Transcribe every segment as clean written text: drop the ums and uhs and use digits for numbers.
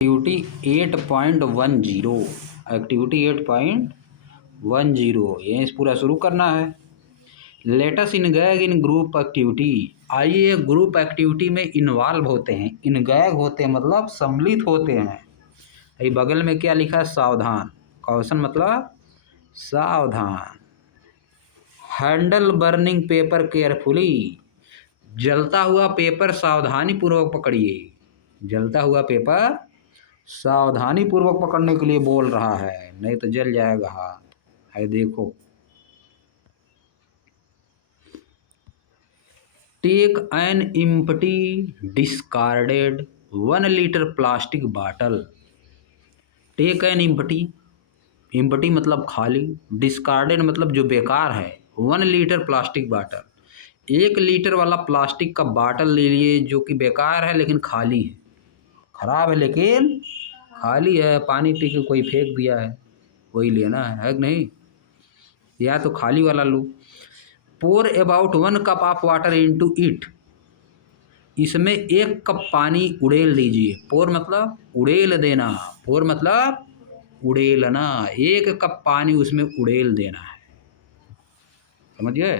Activity 8.10 activity 8.10 ये पूरा शुरू करना है। लेटस इनगैग इन ग्रुप एक्टिविटी, आइए एक ग्रुप एक्टिविटी में इन्वॉल्व होते हैं। इनगैग होते हैं मतलब सम्मिलित होते हैं। ये बगल में क्या लिखा है? सावधान। क्वेश्चन मतलब सावधान। हैंडल बर्निंग पेपर केयरफुली, जलता हुआ पेपर सावधानी पूर्वक पकड़िए। जलता हुआ पेपर सावधानी पूर्वक पकड़ने के लिए बोल रहा है, नहीं तो जल जाएगा हाथ। है देखो, take an empty discarded 1 litre plastic bottle. Take an empty, empty मतलब खाली, डिस्कार्डेड मतलब जो बेकार है, 1 लीटर प्लास्टिक बाटल, 1 लीटर वाला प्लास्टिक का बाटल ले लिए जो कि बेकार है लेकिन खाली है। खराब है लेकिन खाली है, पानी पी के कोई फेंक दिया है, वही लेना है कि नहीं? या तो खाली वाला लो। Pour about 1 cup of water into it, इसमें 1 कप पानी उड़ेल दीजिए। पोर मतलब उड़ेल देना, पोर मतलब उड़ेलना, 1 कप पानी उसमें उड़ेल देना है, समझिए।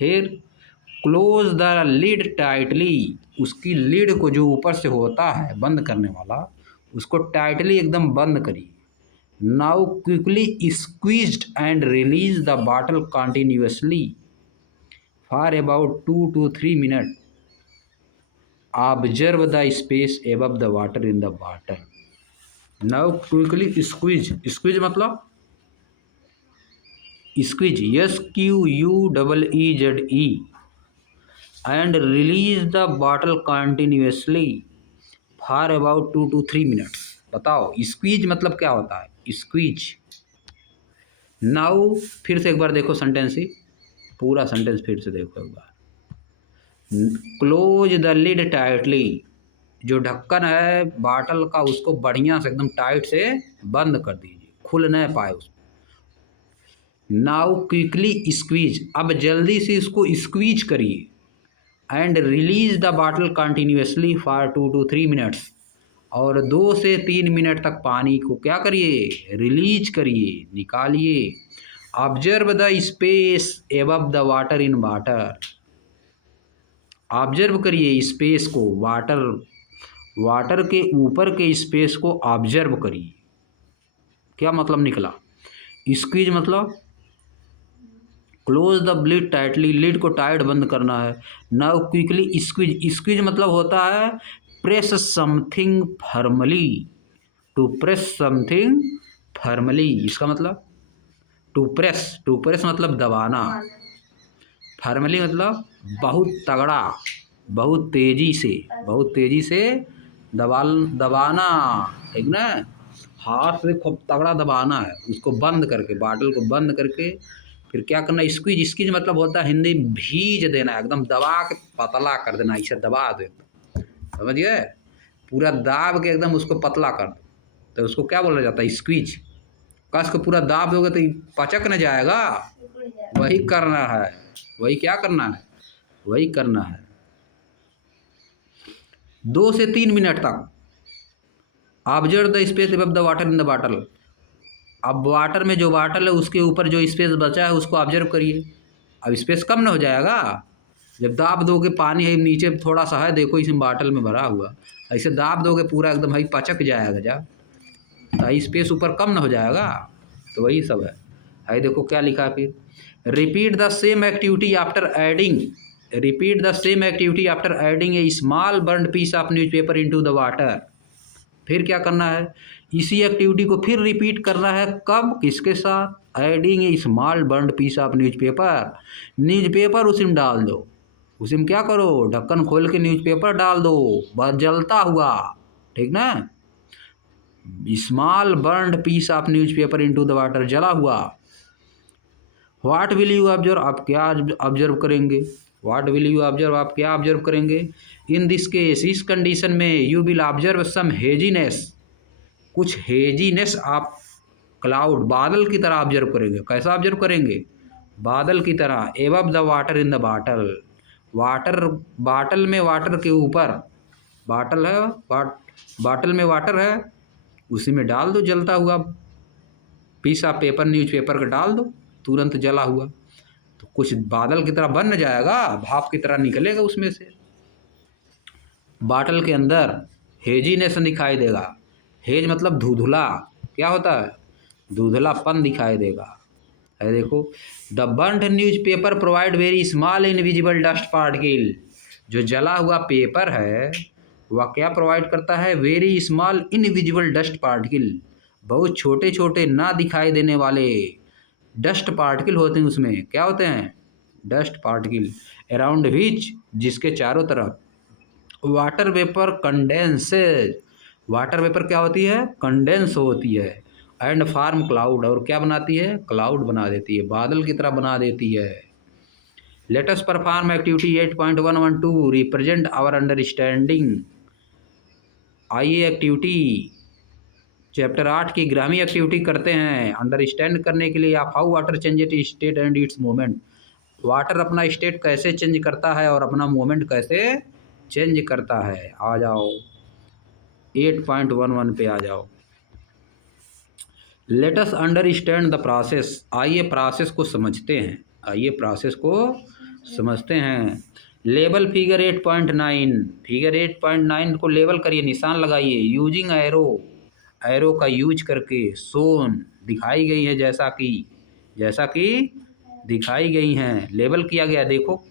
फिर क्लोज द लिड टाइटली, उसकी लिड को जो ऊपर से होता है बंद करने वाला, उसको टाइटली एकदम बंद करिए। Now quickly squeezed and release the bottle continuously for about 2 to 3 minute. Observe the space above the water in the bottle. Now quickly squeeze, squeeze मतलब squeeze, SQUEEZE, and release the bottle continuously for about 2 to 3 minutes. बताओ squeeze मतलब क्या होता है? Squeeze. Now फिर से एक बार देखो सेंटेंस ही, पूरा सेंटेंस फिर से देखो एक बार। क्लोज द लिड टाइटली, जो ढक्कन है बाटल का उसको बढ़िया से एकदम टाइट से बंद कर दीजिए, खुल न पाए उसको। नाउ क्विकली स्क्वीज, अब जल्दी से इसको स्क्वीज करिए। And release the bottle continuously for 2 to 3 minutes, और 2 से 3 मिनट तक पानी को क्या करिए? रिलीज करिए, निकालिए। Observe the space above the water in water, observe करिए स्पेस को, वाटर के ऊपर के स्पेस को ऑब्जर्व करिए। क्या मतलब निकला? स्क्वीज मतलब close the lid tightly, lid को टाइट बंद करना है। नाउ क्विकली स्क्वीज, स्क्वीज मतलब होता है press something firmly, to press something firmly, इसका मतलब टू प्रेस मतलब दबाना, फर्मली मतलब बहुत तगड़ा, बहुत तेजी से दबाना, ठीक ना? हाथ से खूब तगड़ा दबाना है उसको, बंद करके, बाटल को बंद करके। फिर क्या करना? स्क्वीज, स्क्वीज मतलब होता है हिंदी भीज देना, एकदम दबा के पतला कर देना, इसे दबा दो, समझिए, पूरा दाब के एकदम उसको पतला कर दो, तो उसको क्या बोला जाता है? स्क्वीज। कस को पूरा दाब दोगे तो पचक न जाएगा, वही करना है, वही क्या करना है, वही करना है। 2 से 3 मिनट तक observe the space above the water in the bottle, अब वाटर में जो बॉटल है उसके ऊपर जो स्पेस बचा है उसको ऑब्जर्व करिए। अब स्पेस कम ना हो जाएगा जब दाब दोगे, पानी है नीचे थोड़ा सा है, देखो इसमें बॉटल में भरा हुआ, ऐसे दाब दोगे पूरा एकदम है पचक जाएगा, जा तो स्पेस ऊपर कम ना हो जाएगा, तो वही सब है देखो क्या लिखा है। फिर repeat the same activity after adding, repeat the same activity after adding a small burnt piece of newspaper into the water. फिर क्या करना है? इसी एक्टिविटी को फिर रिपीट करना है, कब, किसके साथ? Adding a small burnt piece of newspaper, newspaper उसमें डाल दो, उसमें क्या करो? ढक्कन खोल के न्यूज़पेपर डाल दो, बस जलता हुआ, ठीक ना? Small burnt piece of newspaper into the water, जला हुआ। व्हाट विल यू ऑब्जर्व, आप क्या ऑब्जर्व करेंगे? व्हाट विल यू ऑब्जर्व, आप क्या ऑब्जर्व करेंगे? इन दिस केस, इस कंडीशन में, you will observe some haziness, कुछ हेजीनेस आप क्लाउड, बादल की तरह ऑब्जर्व करेंगे। कैसा ऑब्जर्व करेंगे? बादल की तरह। Above the water in the bottle, water, bottle में वाटर के ऊपर, बाटल है, बाटल में वाटर है, उसी में डाल दो जलता हुआ पीसा पेपर, न्यूज़पेपर का डाल दो, तुरंत जला हुआ, तो कुछ बादल की तरह बन जाएगा, भाप की तरह निकलेगा उसमें से। बाटल के अंदर हेजीनेस दिखाई देगा। हेज मतलब धुंधला, क्या होता है? धुंधलापन दिखाई देगा। है देखो, the burned newspaper provide very small invisible dust particle. जो जला हुआ पेपर है वह क्या प्रोवाइड करता है? Very small invisible dust particle, बहुत छोटे छोटे ना दिखाई देने वाले डस्ट पार्टिकल होते हैं उसमें। क्या होते हैं? Dust particle. अराउंड विच, जिसके चारों तरफ water vapour condenses, water vapour क्या होती है? कंडेंस होती है। एंड फार्म क्लाउड, और क्या बनाती है? क्लाउड बना देती है, बादल की तरह बना देती है। Let us perform activity 8.112 represent our understanding. आइए एक्टिविटी चैप्टर 8 की 11वीं एक्टिविटी करते हैं। अंडरस्टैंड करने के लिए आप, how water change it state and it's movement. Water अपना स्टेट कैसे चेंज करता है और अपना मूवमेंट कैसे चेंज करता है। आ जाओ 8.11 पे आ जाओ। Let us understand the process, आइए प्रोसेस को समझते हैं, आइए प्रोसेस को समझते हैं। लेबल फिगर 8.9, फिगर 8.9 को लेबल करिए, निशान लगाइए। यूजिंग एरो, एरो का यूज करके। सोन, दिखाई गई है, जैसा कि दिखाई गई हैं, लेबल किया गया। देखो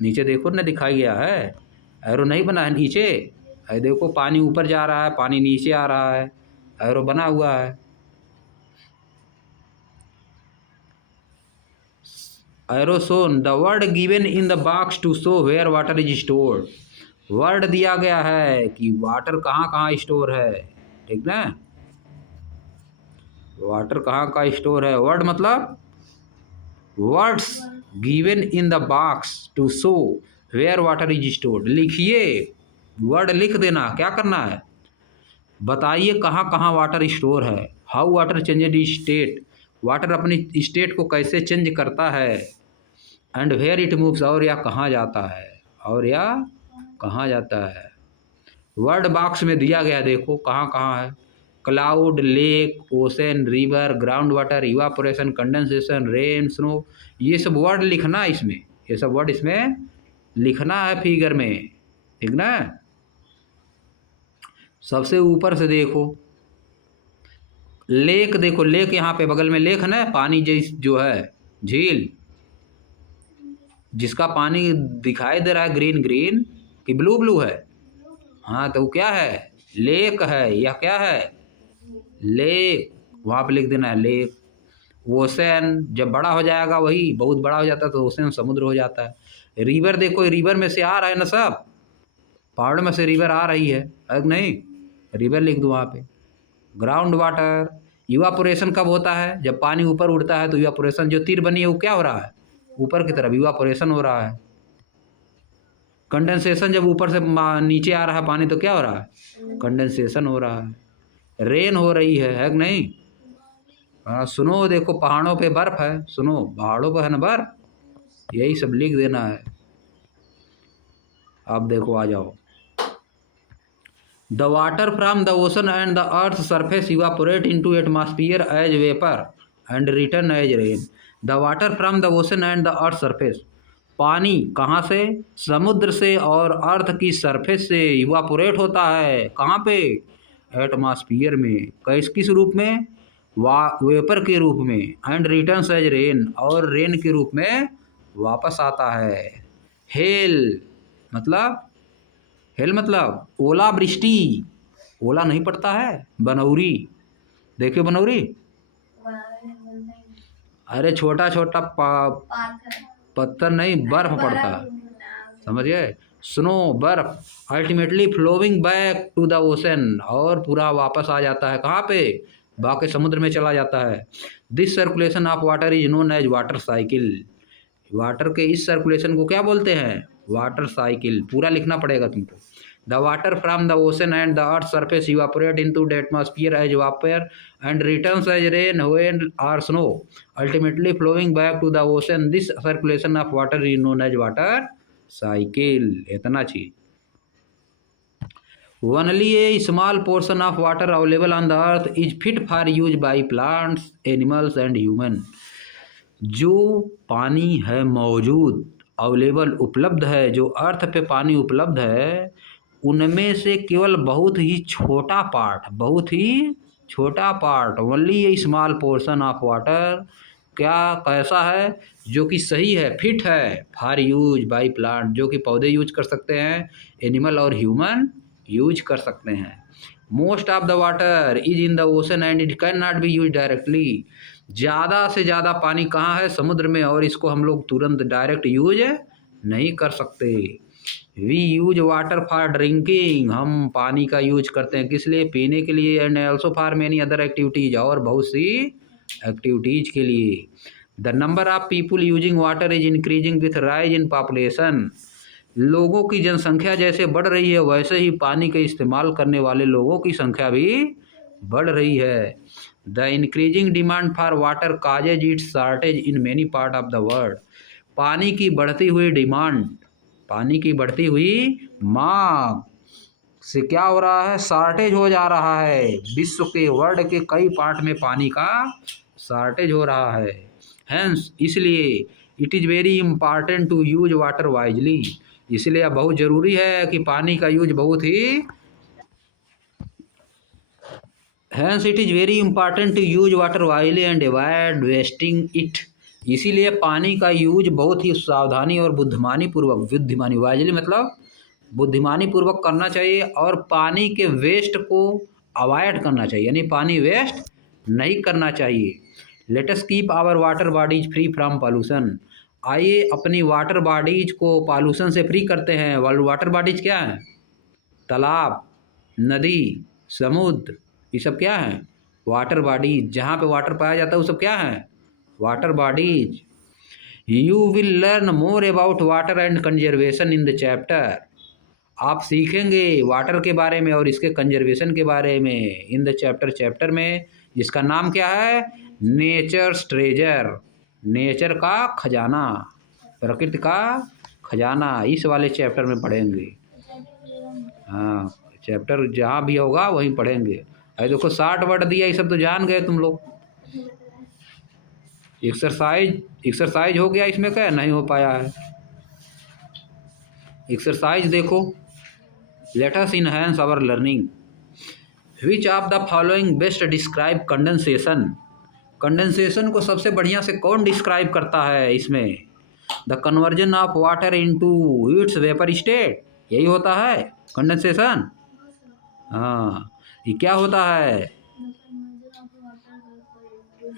नीचे देखो ना, दिखाई गया है, एरो नहीं बना है नीचे। है देखो, पानी ऊपर जा रहा है, पानी नीचे आ रहा है, एरो बना हुआ है। Arrow shown, the word given in the box to show where water is stored. Word दिया गया है कि वाटर कहाँ कहाँ स्टोर है, ठीक ना? वाटर कहाँ कहाँ स्टोर है। वर्ड मतलब words given in the box to show where water is stored. लिखिए, वर्ड लिख देना, क्या करना है? बताइए कहाँ कहाँ वाटर स्टोर है। How water changed state, water अपनी स्टेट को कैसे चेंज करता है। एंड वेयर इट मूव्स, और या कहाँ जाता है, और या कहाँ जाता है। वर्ड बॉक्स में दिया गया, देखो कहाँ कहाँ है। Cloud, lake, ocean, river, ground water, evaporation, condensation, rain, snow, ये सब वर्ड लिखना है इसमें, ये सब वर्ड इसमें लिखना है फिगर में, ठीक ना? सबसे ऊपर से देखो लेक, देखो लेक, यहाँ पे बगल में लेक है ना, पानी जो है, झील, जिसका पानी दिखाई दे रहा है ग्रीन ग्रीन कि ब्लू ब्लू है। हाँ तो क्या है? लेक है, या क्या है? लेक, वहाँ पे लिख देना है लेक। ओशन जब बड़ा हो जाएगा, वही बहुत बड़ा हो जाता है तो ओशन समुद्र हो जाता है। रिवर, देखो रिवर में से आ रहा है ना सब, पहाड़ में से रिवर आ रही है कि नहीं? रिवर लिख दो वहाँ पे। ग्राउंड वाटर, इवापोरेशन कब होता है? जब पानी ऊपर उड़ता है तो इवापोरेशन, जो तीर बनी है वो क्या हो रहा है? ऊपर की तरफ इवापोरेशन हो रहा है। कंडेंसेशन, जब ऊपर से नीचे आ रहा है पानी तो क्या हो रहा है? कंडेंसेशन हो रहा है। रेन हो रही है कि नहीं? हाँ, सुनो देखो पहाड़ों पे बर्फ है, सुनो पहाड़ों पर है ना बर्फ, यही सब लिख देना है। अब देखो आ जाओ। The water from the ocean and the earth surface evaporate into atmosphere as vapour and return as rain. The water from the ocean and the earth surface, पानी कहाँ से? समुद्र से और अर्थ की सरफेस से इवापोरेट होता है। कहाँ पे? एटमॉस्फेयर में। किस रूप में? वेपर के रूप में। एंड रिटर्न एज रेन, और रेन के रूप में वापस आता है। हेल मतलब, हेल मतलब ओला वृष्टि, ओला नहीं पड़ता है। बनौरी, देखियो बनौरी, अरे छोटा छोटा पत्थर नहीं, बर्फ पड़ता, समझ गए? स्नो, बर्फ, ultimately flowing back to the ocean, और पूरा वापस आ जाता है कहाँ पे? बाकी समुद्र में चला जाता है। This circulation of water is known as water cycle. Water के इस सर्कुलेशन को क्या बोलते हैं? Water cycle. पूरा लिखना पड़ेगा तुमको। The water from the ocean and the earth surface evaporate into the atmosphere as vapour and returns as rain when or snow, ultimately flowing back to the ocean. This circulation of water is known as water cycle. इतना चीज। Only a small portion of water available on the earth is fit for use by plants animals and human. जो पानी है मौजूद, available, उपलब्ध है, जो अर्थ पे पानी उपलब्ध है, उनमें से केवल बहुत ही छोटा पार्ट, बहुत ही छोटा part, only a small portion of water, क्या कैसा है, जो कि सही है, फिट है, फॉर यूज बाई प्लांट, जो कि पौधे यूज कर सकते हैं, एनिमल और ह्यूमन यूज कर सकते हैं। Most of the water is in the ocean and it can not be use directly. ज़्यादा से ज़्यादा पानी कहाँ है? समुद्र में, और इसको हम लोग तुरंत डायरेक्ट यूज नहीं कर सकते। We use water for drinking, हम पानी का यूज करते हैं किस लिए? पीने के लिए, and also for many other activities, और बहुत सी एक्टिविटीज के लिए। The number of people using water is increasing with rise in population. लोगों की जनसंख्या जैसे बढ़ रही है, वैसे ही पानी का इस्तेमाल करने वाले लोगों की संख्या भी बढ़ रही है। The increasing demand for water causes it's shortage in many part of the world. पानी की बढ़ती हुई डिमांड, पानी की बढ़ती हुई मांग से क्या हो रहा है? शॉर्टेज हो जा रहा है। विश्व के, वर्ल्ड के कई पार्ट में पानी का शॉर्टेज हो रहा है। हेंस, इसलिए it is very important to use water wisely. इसलिए अब बहुत ज़रूरी है कि पानी का यूज बहुत ही, hence it is very important to use water wisely and avoid wasting it. इसीलिए पानी का यूज बहुत ही सावधानी और बुद्धिमानी पूर्वक, बुद्धिमानी, वाइजली मतलब बुद्धिमानी पूर्वक करना चाहिए, और पानी के वेस्ट को अवॉइड करना चाहिए, यानी पानी वेस्ट नहीं करना चाहिए। Let us keep our water bodies free from pollution. आइए अपनी वाटर बॉडीज को पॉल्यूशन से फ्री करते हैं। वाटर बॉडीज क्या हैं? तालाब, नदी, समुद्र, ये सब क्या हैं? Water bodies. जहाँ पे वाटर पाया जाता है वो सब क्या हैं? Water bodies. You will learn more about water and conservation in the chapter. आप सीखेंगे वाटर के बारे में और इसके कंजर्वेशन के बारे में इन द चैप्टर, चैप्टर में, जिसका नाम क्या है? नेचर्स ट्रेजर, नेचर का खजाना, प्रकृति का खजाना। इस वाले चैप्टर में पढ़ेंगे। हाँ, चैप्टर जहाँ भी होगा वहीं पढ़ेंगे। अरे देखो 60 वर्ड दिया, ये सब तो जान गए तुम लोग। एक्सरसाइज हो गया इसमें, क्या नहीं हो पाया है? एक्सरसाइज देखो। Let us enhance our learning. Which of the following best describe condensation. Condensation को सबसे बढ़िया से कौन डिस्क्राइब करता है इसमें? The conversion of water into its vapour state, यही होता है कंडेंसेशन। हाँ, ये क्या होता है?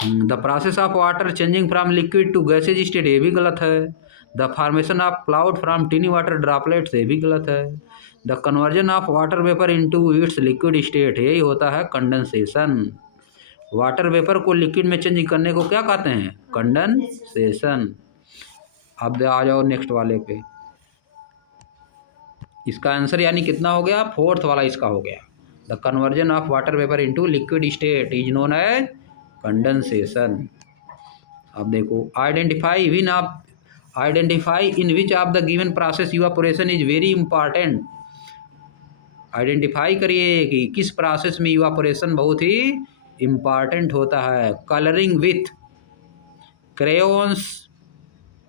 The process of water changing from liquid to gaseous state, ये भी गलत है। The formation of cloud from tiny water droplets, ये भी गलत है। The conversion of water vapour into its liquid state, यही होता है कंडेंसेशन। वाटर वेपर को लिक्विड में चेंज करने को क्या कहते हैं? कंडेंसेशन। अब आ जाओ नेक्स्ट वाले पे। इसका आंसर यानी कितना हो गया? फोर्थ वाला इसका हो गया। The conversion of water vapour into liquid state is known as condensation. अब देखो, identify in which of the given process evaporation is very important. आइडेंटिफाई करिए कि किस प्रोसेस में इवापोरेशन बहुत ही इम्पॉर्टेंट होता है। Colouring with crayons,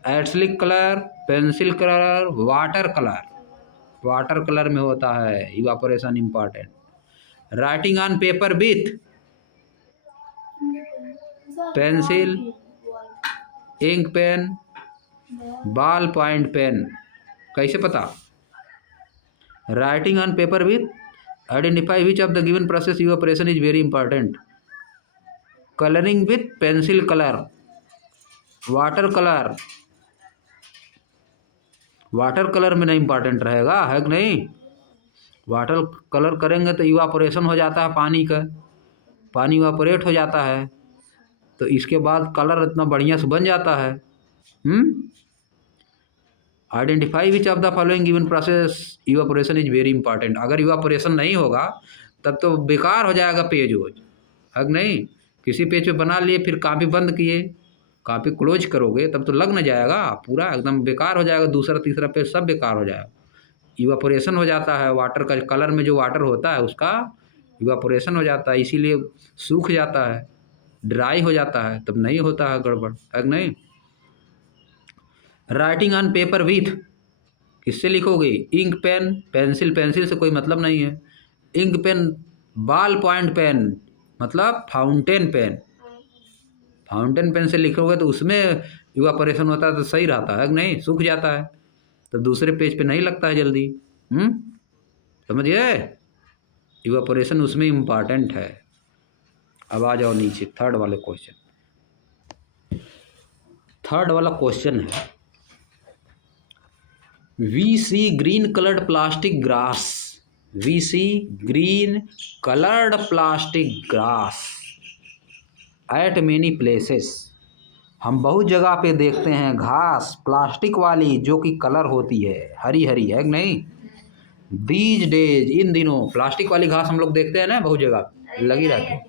acrylic colour, pencil colour, water colour. Water colour में होता है evaporation important. Writing on paper with pencil, ink pen, ball point pen. कैसे पता? Writing on paper with, identify which of the given process evaporation is very important. Colouring with pencil colour, water colour, water colour में नहीं important रहेगा, है कि नहीं? Water colour करेंगे तो इवापोरेशन हो जाता है पानी का, पानी इवापोरेट हो जाता है, तो इसके बाद कलर इतना बढ़िया से बन जाता है। Identify which of the following given process evaporation is very important. अगर इवापोरेशन नहीं होगा तब तो बेकार हो जाएगा पेज वोज, है कि नहीं? किसी पेज पे बना लिए, फिर कापी बंद किए, कापी क्लोज करोगे, तब तो लग न जाएगा, पूरा एकदम बेकार हो जाएगा, दूसरा तीसरा पेज सब बेकार हो जाएगा। इवापोरेशन हो जाता है, वाटर का कलर में जो वाटर होता है उसका इवापोरेशन हो जाता है, इसीलिए सूख जाता है, ड्राई हो जाता है, तब नहीं होता है गड़बड़, है कि नहीं। राइटिंग ऑन पेपर विथ, किससे लिखोगे? इंक पेन, पेंसिल, पेंसिल से कोई मतलब नहीं है। Ink pen, ball point pen मतलब फाउंटेन पेन, फाउंटेन पेन से लिखोगे तो उसमें इवापोरेशन होता है तो सही रहता है कि नहीं, सूख जाता है, तो दूसरे पेज पे नहीं लगता है जल्दी। समझिए, इवापोरेशन उसमें इम्पॉर्टेंट है। अब आ जाओ नीचे, थर्ड वाले क्वेश्चन। थर्ड वाला क्वेश्चन है, we see green coloured plastic grass, we see green coloured plastic grass at many places, हम बहुत जगह पे देखते हैं घास प्लास्टिक वाली जो कि कलर होती है, हरी हरी, है कि नहीं। दीज डेज, इन दिनों प्लास्टिक वाली घास हम लोग देखते हैं ना, बहुत जगह लगी रहती है।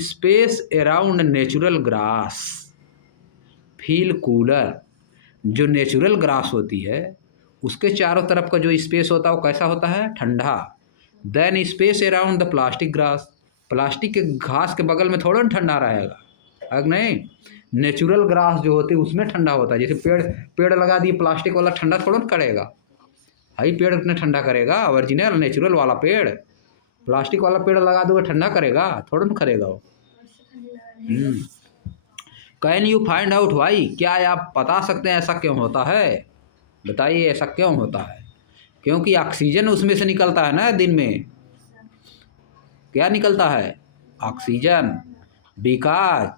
Space around natural grass feel cooler, जो नेचुरल ग्रास होती है उसके चारों तरफ का जो स्पेस होता है वो कैसा होता है? ठंडा। Then space around the plastic grass, plastic के घास के बगल में थोड़ा ठंडा रहेगा, अगर नहीं। नेचुरल ग्रास जो होती है उसमें ठंडा होता है, जैसे पेड़ पेड़ लगा दिए प्लास्टिक वाला, ठंडा थोड़ा न करेगा, हाई पेड़ कितने ठंडा करेगा? ओरिजिनल नेचुरल वाला पेड़, प्लास्टिक वाला पेड़ लगा दोगे ठंडा करेगा? थोड़ा न करेगा वो। Can you find out why, क्या आप बता सकते हैं ऐसा क्यों होता है? बताइए ऐसा क्यों होता है? क्योंकि ऑक्सीजन उसमें से निकलता है ना दिन में, क्या निकलता है? Oxygen. Because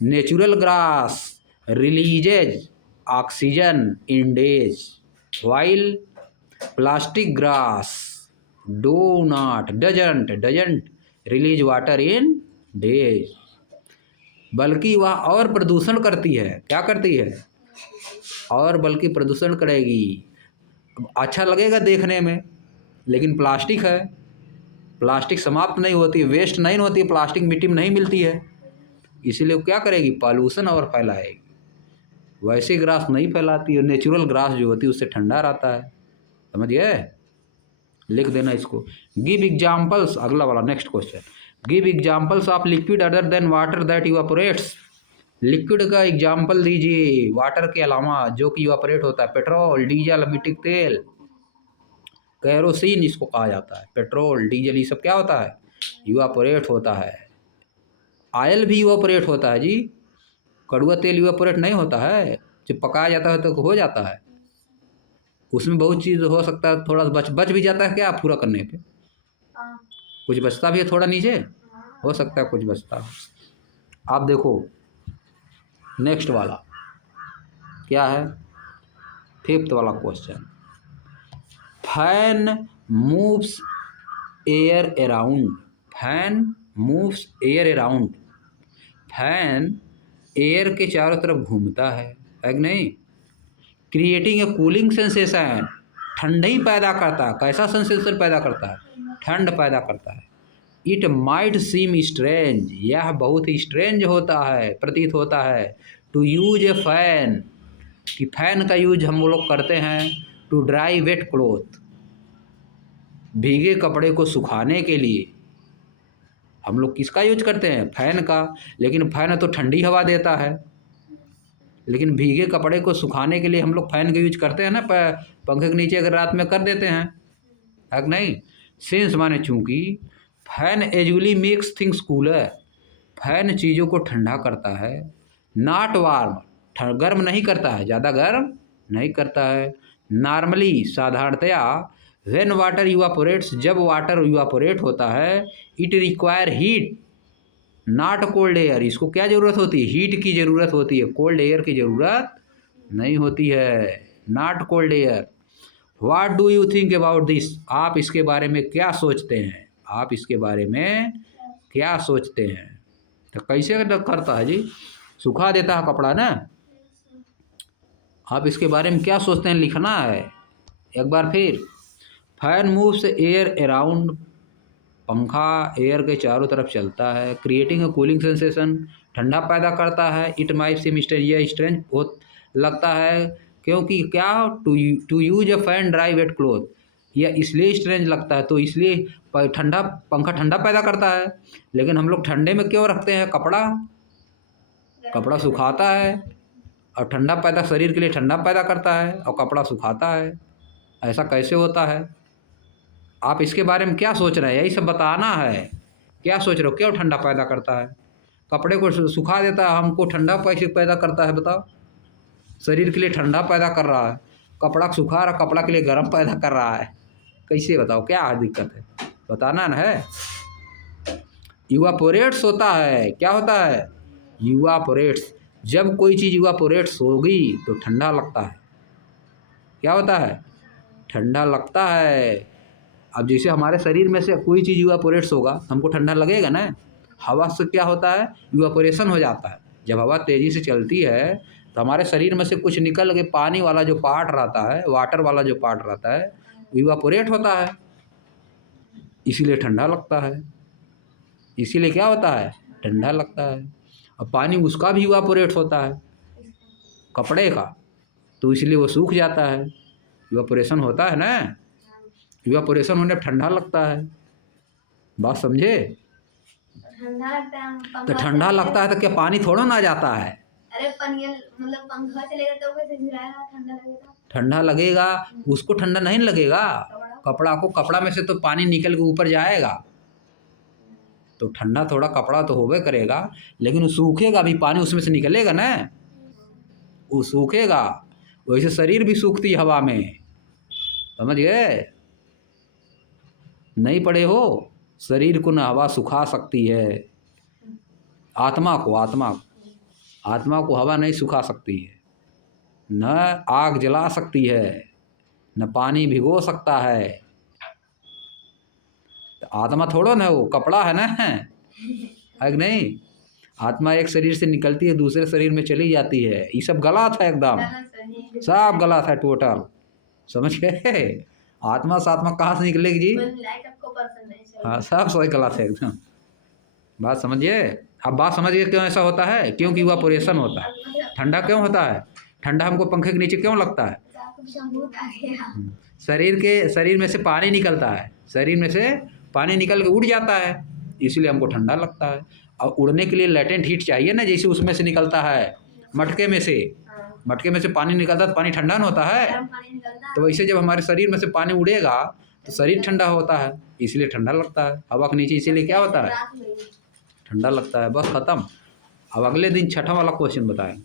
natural grass releases oxygen in days while plastic grass doesn't release water in days, बल्कि वह और प्रदूषण करती है। क्या करती है? और बल्कि प्रदूषण करेगी। अच्छा लगेगा देखने में, लेकिन प्लास्टिक है, प्लास्टिक समाप्त नहीं होती, वेस्ट नहीं होती, प्लास्टिक मिट्टी में नहीं मिलती है, इसीलिए क्या करेगी? पॉल्यूशन और फैलाएगी। वैसे ग्रास नहीं फैलाती है, नेचुरल ग्रास जो होती है उससे ठंडा रहता है, समझिए। लिख देना इसको। गिव एग्जाम्पल्स, अगला वाला next question, give examples of liquid other than water that evaporates, liquid का एग्जाम्पल दीजिए वाटर के अलावा जो कि इवापोरेट होता है। पेट्रोल, डीजल, मिट्टी तेल, कैरोसिन इसको कहा जाता है। पेट्रोल, डीजल, ये सब क्या होता है? इवापोरेट होता है। ऑयल भी इवापोरेट होता है जी, कड़ुआ तेल इवापोरेट नहीं होता है, जब पकाया जाता है तो हो जाता है, उसमें बहुत चीज़ हो सकता है, थोड़ा बच भी जाता है क्या पूरा करने पे, कुछ बचता भी है थोड़ा नीचे, हो सकता है कुछ बचता है। आप देखो नेक्स्ट वाला क्या है, फिफ्थ वाला question, fan moves air around, fan moves air around, fan air के चारों तरफ घूमता है कि नहीं। क्रिएटिंग ए कूलिंग सेंसेशन, ठंडी पैदा करता है। कैसा सेंसेशन पैदा करता है? ठंड पैदा करता है। इट माइट सीम स्ट्रेंज, यह बहुत ही स्ट्रेंज होता है, प्रतीत होता है। टू यूज ए फैन, कि फैन का यूज हम लोग करते हैं टू ड्राई वेट क्लोथ, भीगे कपड़े को सुखाने के लिए हम लोग किसका यूज करते हैं? फैन का। लेकिन फैन तो ठंडी हवा देता है, लेकिन भीगे कपड़े को सुखाने के लिए हम लोग फैन का यूज करते हैं ना, पंखे के नीचे अगर रात में कर देते हैं, है कि नहीं। सिंस माने चूंकि, fan usually makes things cooler, fan चीज़ों को ठंडा करता है। नॉट वार्म, गर्म नहीं करता है, ज़्यादा गर्म नहीं करता है। नॉर्मली, साधारणतया, व्हेन वाटर इवापोरेट्स, जब वाटर इवापोरेट होता है, it require heat not cold air, इसको क्या ज़रूरत होती है? हीट की ज़रूरत होती है, कोल्ड एयर की ज़रूरत नहीं होती है, not cold air. What do you think about this, आप इसके बारे में क्या सोचते हैं? आप इसके बारे में क्या सोचते हैं? तो कैसे करता है जी? सुखा देता है कपड़ा ना। आप इसके बारे में क्या सोचते हैं लिखना है एक बार फिर। फैन मूव्स एयर अराउंड, पंखा एयर के चारों तरफ चलता है। क्रिएटिंग अ कूलिंग सेंसेशन, ठंडा पैदा करता है। इट माइट सीम स्ट्रेंज, यह स्ट्रेंज बहुत लगता है क्योंकि क्या, to use a fan dry wet cloth, यह इसलिए स्ट्रेंज लगता है, तो इसलिए ठंडा पंखा ठंडा पैदा करता है। लेकिन हम लोग ठंडे में क्यों रखते हैं कपड़ा? कपड़ा सुखाता है और ठंडा पैदा, शरीर के लिए ठंडा पैदा करता है और कपड़ा सुखाता है। ऐसा कैसे होता है? आप इसके बारे में क्या सोच रहे हैं? यही सब बताना है। क्या सोच रहे हो? क्यों ठंडा पैदा करता है? कपड़े को सुखा देता है, हमको ठंडा कैसे पैदा करता है बताओ? शरीर के लिए ठंडा पैदा कर रहा है, कपड़ा सुखा रहा, कपड़ा के लिए गर्म पैदा कर रहा है। कैसे बताओ, क्या दिक्कत है? बताना ना है। इवापोरेट्स होता है, क्या होता है? इवापोरेट्स। जब कोई चीज़ इवापोरेट्स होगी तो ठंडा लगता है। क्या होता है? ठंडा लगता है। अब जैसे हमारे शरीर में से कोई चीज़ इवापोरेट्स होगा तो हमको ठंडा लगेगा ना। हवा से क्या होता है? इवापोरेशन हो जाता है। जब हवा तेज़ी से चलती है तो हमारे शरीर में से कुछ निकल के पानी वाला जो पार्ट रहता है, वाटर वाला जो पार्ट रहता है, इवापोरेट होता है, इसीलिए ठंडा लगता है। इसीलिए क्या होता है? ठंडा लगता है। और पानी उसका भी इवापोरेट होता है, कपड़े का, तो इसलिए वो सूख जाता है। इवापोरेशन होता है ना, इवापोरेशन होने पर ठंडा लगता है। बात समझे? ठंडा लगता है तो ठंडा लगता है तो क्या पानी थोड़ा ना जाता है? अरे मतलब पंखा चलेगा तो कैसे झुलाएगा? ठंडा लगेगा। ठंडा लगेगा, उसको ठंडा नहीं लगेगा, कपड़ा को, कपड़ा में से तो पानी निकल के ऊपर जाएगा, तो ठंडा थोड़ा कपड़ा तो होबे करेगा, लेकिन वो सूखेगा भी, पानी उसमें से निकलेगा ना, वो सूखेगा। वैसे शरीर भी सूखती है हवा में, समझ गए? नहीं पढ़े हो? शरीर को न हवा सुखा सकती है, आत्मा को, आत्मा को हवा नहीं सुखा सकती है, न आग जला सकती है, न पानी भिगो सकता है। तो आत्मा थोड़ा ना, वो कपड़ा है ना, है कि नहीं? आत्मा एक शरीर से निकलती है, दूसरे शरीर में चली जाती है। ये सब गलत है, एकदम सब गलत है, टोटल। समझ गए? आत्मा से आत्मा कहाँ से निकलेगी जी? हाँ, सब सही गलत है एकदम। बात समझिए। अब बात समझिए क्यों ऐसा होता है? क्योंकि इवापोरेशन होता है। ठंडा क्यों होता है? ठंडा हमको पंखे के नीचे क्यों लगता है? शरीर में से पानी निकलता है, शरीर में से पानी निकल के उड़ जाता है, इसलिए हमको ठंडा लगता है। और उड़ने के लिए लेटेंट हीट चाहिए ना, जैसे उसमें से निकलता है, मटके में से पानी निकलता है तो पानी ठंडा ना होता है। तो वैसे जब हमारे शरीर में से पानी उड़ेगा तो शरीर ठंडा होता है, इसलिए ठंडा लगता है हवा के नीचे। इसीलिए क्या होता है? ठंडा लगता है। बस खत्म। अब अगले दिन छठा वाला क्वेश्चन बताएं।